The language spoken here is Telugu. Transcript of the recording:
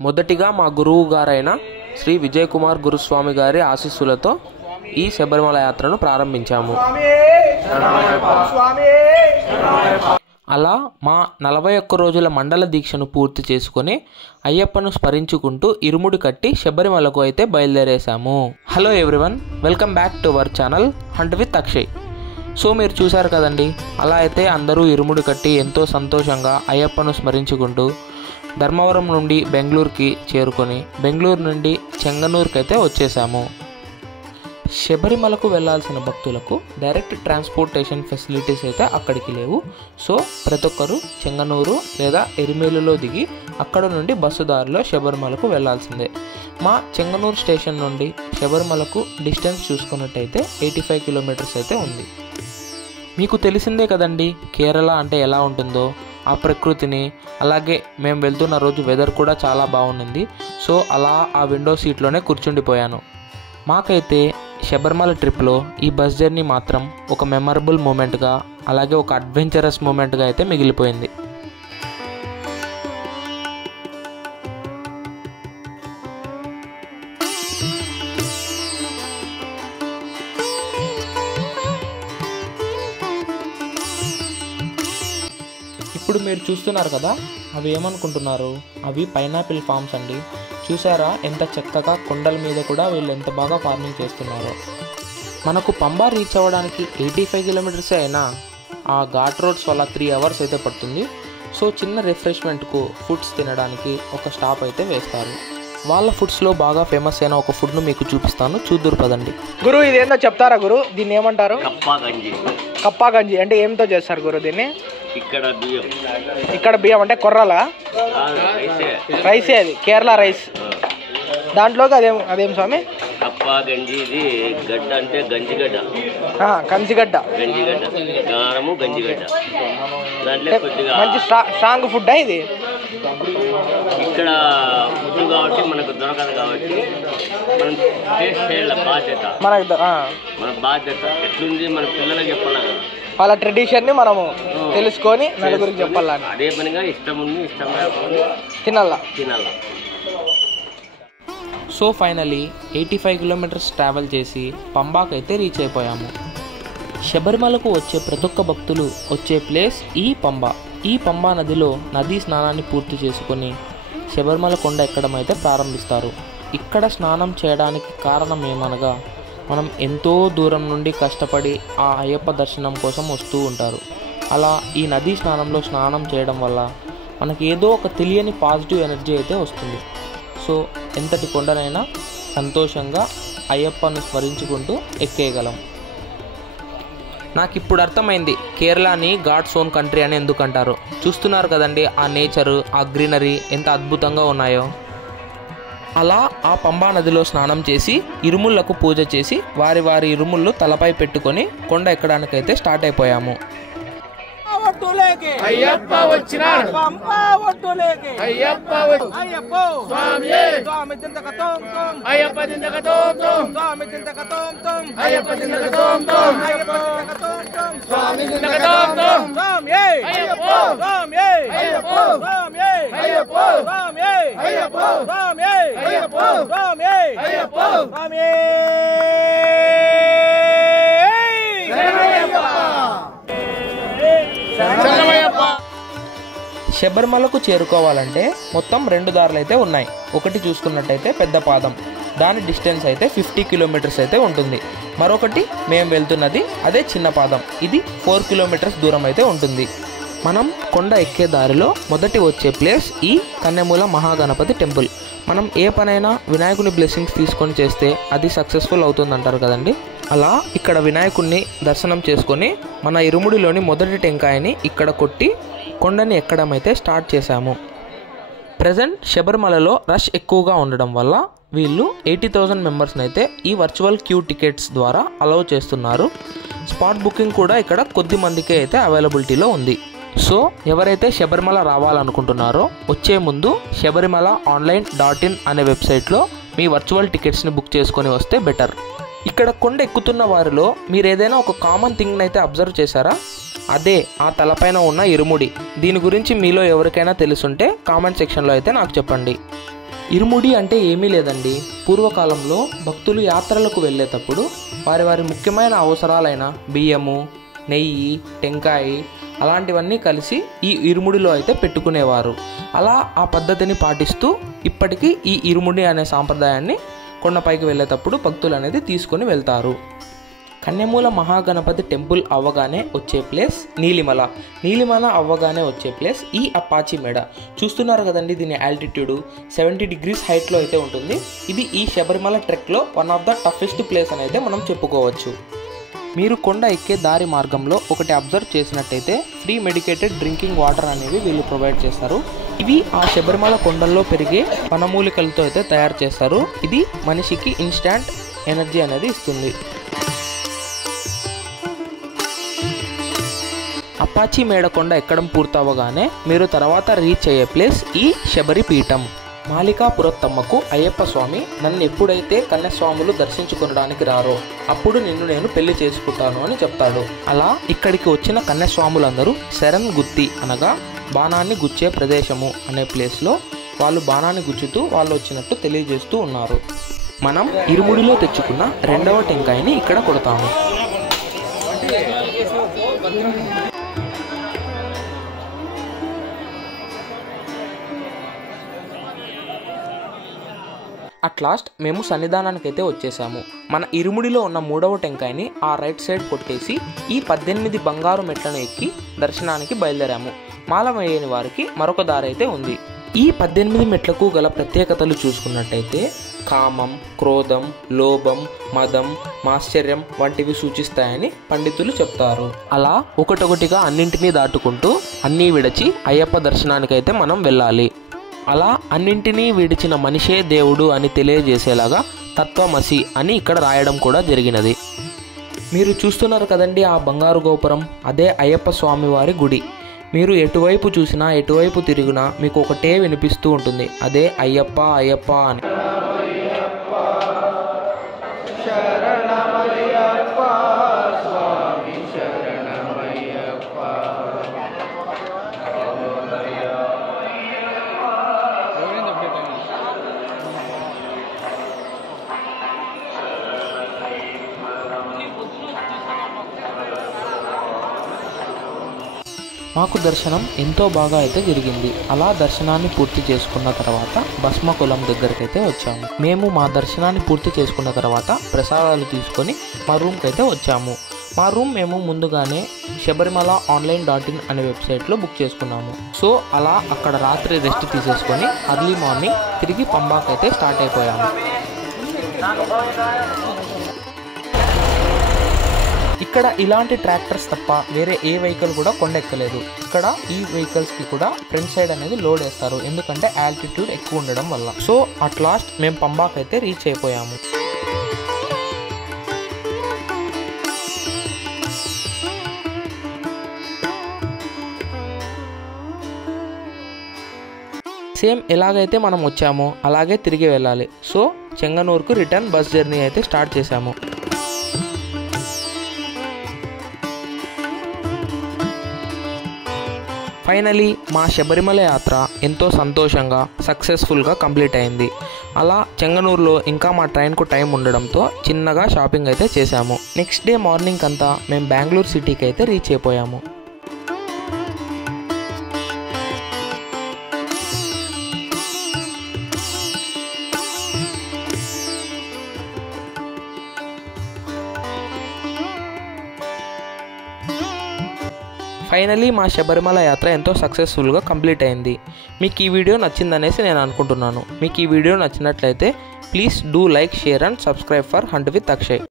మొదటిగా మా గురువు గారైన శ్రీ విజయ్ కుమార్ గురుస్వామి గారి ఆశీస్సులతో ఈ శబరిమల యాత్రను ప్రారంభించాము. అలా మా 41 రోజుల మండల దీక్షను పూర్తి చేసుకుని అయ్యప్పను స్మరించుకుంటూ ఇరుముడి కట్టి శబరిమలకు అయితే బయలుదేరేశాము. Hello everyone, welcome back to our channel hunt with Akshay. So మీరు చూశారు కదండి, అలా అయితే అందరూ ఇరుముడి కట్టి ఎంతో సంతోషంగా అయ్యప్పను స్మరించుకుంటూ ధర్మవరం నుండి బెంగళూరుకి చేరుకొని బెంగళూరు నుండి చెంగనూరుకి అయితే వచ్చేసాము. శబరిమలకు వెళ్లాల్సిన భక్తులకు డైరెక్ట్ ట్రాన్స్పోర్టేషన్ ఫెసిలిటీస్ అయితే అక్కడికి లేవు. సో ప్రతి ఒక్కరు చెంగనూరు లేదా ఎరిమేలులో దిగి అక్కడ నుండి బస్సు దారిలో శబరిమలకు వెళ్లాల్సిందే. మా చెంగనూరు స్టేషన్ నుండి శబరిమలకు డిస్టెన్స్ చూసుకున్నట్టయితే 85 కిలోమీటర్స్ అయితే ఉంది. మీకు తెలిసిందే కదండి కేరళ అంటే ఎలా ఉంటుందో, ఆ ప్రకృతిని. అలాగే మేము వెళ్తున్న రోజు వెదర్ కూడా చాలా బాగుంది. సో అలా ఆ విండో సీట్లోనే కూర్చుండిపోయాను. మాకైతే శబరిమల ట్రిప్లో ఈ బస్ జర్నీ మాత్రం ఒక మెమరబుల్ మూమెంట్గా, అలాగే ఒక అడ్వెంచరస్ మూమెంట్గా అయితే మిగిలిపోయింది. ఇప్పుడు మీరు చూస్తున్నారు కదా, అవి ఏమనుకుంటున్నారు? అవి పైనాపిల్ ఫార్మ్స్ అండి. చూసారా ఎంత చక్కగా కొండల మీద కూడా వీళ్ళు ఎంత బాగా ఫార్మింగ్ చేస్తున్నారో. మనకు పంబా రీచ్ అవ్వడానికి 85 కిలోమీటర్సే అయినా ఆ ఘాట్ రోడ్స్ వల్ల 3 అవర్స్ అయితే పడుతుంది. సో చిన్న రిఫ్రెష్మెంట్కు ఫుడ్స్ తినడానికి ఒక స్టాప్ అయితే వేస్తారు. వాళ్ళ ఫుడ్స్లో బాగా ఫేమస్ అయిన ఒక ఫుడ్ను మీకు చూపిస్తాను, చూద్దురు పదండి. గురు ఇదేందో చెప్తారా గురు? దీన్ని ఏమంటారు? కప్పా గంజి అంటే ఏంతో చేస్తారు గురు దీన్ని? ఇక్కడ బియ్యం అంటే కొర్రలా? రైసే, అది కేరళ రైస్. దాంట్లోకి అదేం స్వామి? కప్పా గంజి. ఇది గడ్డ అంటే గంజిగడ్డ, కంచిగడ్డ, గంజిగడ్డ. దాంట్లో కొద్దిగా మంచి స్ట్రాంగ్ ఫుడ్ ఇది. ఇక్కడ ఫుడ్ కాబట్టి మనకు దొరకదు కాబట్టి మనం టేస్ట్ చేయాలి. బాధ్యత మన బాధ్యత. ఎట్లుంది మన పిల్లలకు చెప్పాలి కదా, వాళ్ళ ట్రెడిషన్ని మనము తెలుసుకొని నలుగురికి చెప్పాలని. అదే పనిగా ఇష్టం ఉంది, ఇష్టం లేకపోతే తినాలా. సో ఫైనలీ 85 కిలోమీటర్స్ ట్రావెల్ చేసి పంబాకైతే రీచ్ అయిపోయాము. శబరిమలకు వచ్చే ప్రతి ఒక్క భక్తులు వచ్చే ప్లేస్ ఈ పంబా. ఈ పంబా నదిలో నదీ స్నానాన్ని పూర్తి చేసుకొని శబరిమల కొండ ఎక్కడం అయితే ప్రారంభిస్తారు. ఇక్కడ స్నానం చేయడానికి కారణం ఏమనగా, మనం ఎంతో దూరం నుండి కష్టపడి ఆ అయ్యప్ప దర్శనం కోసం వస్తూ ఉంటారు. అలా ఈ నదీ స్నానంలో స్నానం చేయడం వల్ల మనకి ఏదో ఒక తెలియని పాజిటివ్ ఎనర్జీ అయితే వస్తుంది. సో ఎంతటి కొండనైనా సంతోషంగా అయ్యప్పను స్మరించుకుంటూ ఎక్కేయగలం. నాకు ఇప్పుడు అర్థమైంది కేరళని గాడ్స్ ఓన్ కంట్రీ అని ఎందుకంటారు. చూస్తున్నారు కదండి ఆ నేచరు, ఆ గ్రీనరీ ఎంత అద్భుతంగా ఉన్నాయో. అలా ఆ పంబా నదిలో స్నానం చేసి ఇరుముళ్లకు పూజ చేసి వారి వారి ఇరుముళ్ళు తలపై పెట్టుకొని కొండ ఎక్కడానికైతే స్టార్ట్ అయిపోయాము. అయ్యప్ప వచ్చినాడు, పంబా ఒట్టులేకే అయ్యప్ప అయ్యప్ప స్వామి స్వామి దిందకతోం తోం అయ్యప్ప దిందకతోం తోం స్వామి దిందకతోం తోం అయ్యప్ప దిందకతోం తోం అయ్యప్ప దిందకతోం తోం స్వామి దిందకతోం తోం స్వామి అయ్యప్ప స్వామి అయ్యప్ప స్వామి అయ్యప్ప స్వామి అయ్యప్ప స్వామి అయ్యప్ప స్వామి అయ్యప్ప స్వామి శబరిమలకు చేరుకోవాలంటే మొత్తం 2 దారులు అయితే ఉన్నాయి. ఒకటి చూసుకున్నట్టయితే పెద్ద పాదం, దాని డిస్టెన్స్ అయితే 50 కిలోమీటర్స్ అయితే ఉంటుంది. మరొకటి మేము వెళ్తున్నది అదే చిన్న పాదం, ఇది 4 కిలోమీటర్స్ దూరం అయితే ఉంటుంది. మనం కొండ ఎక్కే దారిలో మొదటి వచ్చే ప్లేస్ ఈ కన్నెమూల మహాగణపతి టెంపుల్. మనం ఏ పనైనా వినాయకుని బ్లెస్సింగ్స్ తీసుకొని చేస్తే అది సక్సెస్ఫుల్ అవుతుందంటారు కదండి. అలా ఇక్కడ వినాయకుడిని దర్శనం చేసుకొని మన ఇరుముడిలోని మొదటి టెంకాయని ఇక్కడ కొట్టి కొండని ఎక్కడం అయితే స్టార్ట్ చేశాము. ప్రజెంట్ శబరిమలలో రష్ ఎక్కువగా ఉండడం వల్ల వీళ్ళు 80,000 మెంబర్స్ని అయితే ఈ వర్చువల్ క్యూ టికెట్స్ ద్వారా అలౌ చేస్తున్నారు. స్పాట్ బుకింగ్ కూడా ఇక్కడ కొద్ది మందికే అయితే అవైలబిలిటీలో ఉంది. సో ఎవరైతే శబరిమల రావాలనుకుంటున్నారో వచ్చే ముందు శబరిమల online.in అనే వెబ్సైట్లో మీ వర్చువల్ టికెట్స్ని బుక్ చేసుకొని వస్తే బెటర్. ఇక్కడ కొండ ఎక్కుతున్న వారిలో మీరు ఏదైనా ఒక కామన్ థింగ్ని అయితే అబ్జర్వ్ చేశారా? అదే ఆ తలపైన ఉన్న ఇరుముడి. దీని గురించి మీలో ఎవరికైనా తెలుసుంటే కామెంట్ సెక్షన్లో అయితే నాకు చెప్పండి. ఇరుముడి అంటే ఏమీ లేదండి, పూర్వకాలంలో భక్తులు యాత్రలకు వెళ్ళేటప్పుడు వారి ముఖ్యమైన అవసరాలైన బియ్యము, నెయ్యి, టెంకాయ అలాంటివన్నీ కలిసి ఈ ఇరుముడిలో అయితే పెట్టుకునేవారు. అలా ఆ పద్ధతిని పాటిస్తూ ఇప్పటికీ ఈ ఇరుముడి అనే సాంప్రదాయాన్ని కొండపైకి వెళ్ళేటప్పుడు భక్తులు అనేది తీసుకొని వెళ్తారు. కన్యమూల మహాగణపతి టెంపుల్ అవ్వగానే వచ్చే ప్లేస్ నీలిమల అవ్వగానే వచ్చే ప్లేస్ ఈ అప్పాచి మేడ. చూస్తున్నారు కదండి, దీని ఆల్టిట్యూడ్ 70 degrees హైట్లో అయితే ఉంటుంది. ఇది ఈ శబరిమల ట్రెక్లో one of the toughest place అని అయితే మనం చెప్పుకోవచ్చు. మీరు కొండ ఎక్కే దారి మార్గంలో ఒకటి అబ్జర్వ్ చేసినట్టయితే ఫ్రీ మెడికేటెడ్ డ్రింకింగ్ వాటర్ అనేవి వీళ్ళు ప్రొవైడ్ చేస్తారు. ఇవి ఆ శబరిమల కొండల్లో పెరిగే వనమూలికలతో అయితే తయారు చేస్తారు. ఇది మనిషికి ఇన్స్టాంట్ ఎనర్జీ అనేది ఇస్తుంది. అప్పాచి మేడకొండ ఎక్కడం పూర్తవగానే మీరు తర్వాత రీచ్ అయ్యే ప్లేస్ ఈ శబరిపీఠం. మాలికాపురత్తమ్మకు అయ్యప్ప స్వామి నన్ను ఎప్పుడైతే కన్యస్వాములు దర్శించుకోవడానికి రారో అప్పుడు నిన్ను నేను పెళ్లి చేసుకుంటాను అని చెప్తాడు. అలా ఇక్కడికి వచ్చిన కన్యస్వాములందరూ శరణ్ గుత్తి అనగా బాణాన్ని గుచ్చే ప్రదేశము అనే ప్లేస్లో వాళ్ళు బాణాన్ని గుచ్చుతూ వాళ్ళు వచ్చినట్టు తెలియజేస్తూ ఉన్నారు. మనం ఇరుముడిలో తెచ్చుకున్న రెండవ టెంకాయని ఇక్కడ కొడతాము. అట్ లాస్ట్ మేము సన్నిధానానికి అయితే వచ్చేసాము. మన ఇరుముడిలో ఉన్న మూడవ టెంకాయని ఆ రైట్ సైడ్ కొట్టేసి ఈ 18 బంగారు మెట్లను ఎక్కి దర్శనానికి బయలుదేరాము. మాల వేయని వారికి మరొక దారి అయితే ఉంది. ఈ 18 మెట్లకు గల ప్రత్యేకతలు చూసుకున్నట్టయితే కామం, క్రోధం, లోభం, మదం, మాశ్చర్యం వంటివి సూచిస్తాయని పండితులు చెప్తారు. అలా ఒకటొకటిగా అన్నింటినీ దాటుకుంటూ అన్నీ విడిచి అయ్యప్ప దర్శనానికైతే మనం వెళ్ళాలి. అలా అన్నింటినీ విడిచిన మనిషే దేవుడు అని తెలియజేసేలాగా తత్వమసి అని ఇక్కడ రాయడం కూడా జరిగినది. మీరు చూస్తున్నారు కదండి ఆ బంగారు గోపురం, అదే అయ్యప్ప స్వామి వారి గుడి. మీరు ఎటువైపు చూసినా ఎటువైపు తిరిగినా మీకు ఒకటే వినిపిస్తూ ఉంటుంది, అదే అయ్యప్ప అయ్యప్ప అని. మాకు దర్శనం ఎంతో బాగా అయితే జరిగింది. అలా దర్శనాన్ని పూర్తి చేసుకున్న తర్వాత భస్మకులం దగ్గరికి అయితే వచ్చాము. మేము మా దర్శనాన్ని పూర్తి చేసుకున్న తర్వాత ప్రసాదాలు తీసుకొని మా రూమ్కి అయితే వచ్చాము. మా రూమ్ మేము ముందుగానే శబరిమల online.in అనే వెబ్సైట్లో బుక్ చేసుకున్నాము. సో అలా అక్కడ రాత్రి రెస్ట్ తీసేసుకొని అర్లీ మార్నింగ్ తిరిగి పంబాకి అయితే స్టార్ట్ అయిపోయాము. ఇక్కడ ఇలాంటి ట్రాక్టర్స్ తప్ప వేరే ఏ వెహికల్ కూడా కొండెక్కలేదు. ఇక్కడ ఈ వెహికల్స్కి కూడా ఫ్రంట్ సైడ్ అనేది లోడ్ వేస్తారు, ఎందుకంటే ఆల్టిట్యూడ్ ఎక్కువ ఉండడం వల్ల. సో అట్ లాస్ట్ మేము పంబాకి అయితే రీచ్ అయిపోయాము. సేమ్ ఎలాగైతే మనం వచ్చామో అలాగే తిరిగి వెళ్ళాలి. సో చెంగనూరుకు రిటర్న్ బస్ జర్నీ అయితే స్టార్ట్ చేశాము. ఫైనలీ మా శబరిమల యాత్ర ఎంతో సంతోషంగా సక్సెస్ఫుల్గా కంప్లీట్ అయింది. అలా చెంగనూరులో ఇంకా మా ట్రైన్కు టైం ఉండడంతో చిన్నగా షాపింగ్ అయితే చేశాము. నెక్స్ట్ డే మార్నింగ్ అంతా మేము బెంగళూరు సిటీకి అయితే రీచ్ అయిపోయాము. ఫైనలీ మా శబరిమల యాత్ర ఎంతో సక్సెస్ఫుల్గా కంప్లీట్ అయింది. మీకు ఈ వీడియో నచ్చిందనేసి నేను అనుకుంటున్నాను. మీకు ఈ వీడియో నచ్చినట్లయితే please do like, share and subscribe for hunt with Akshay.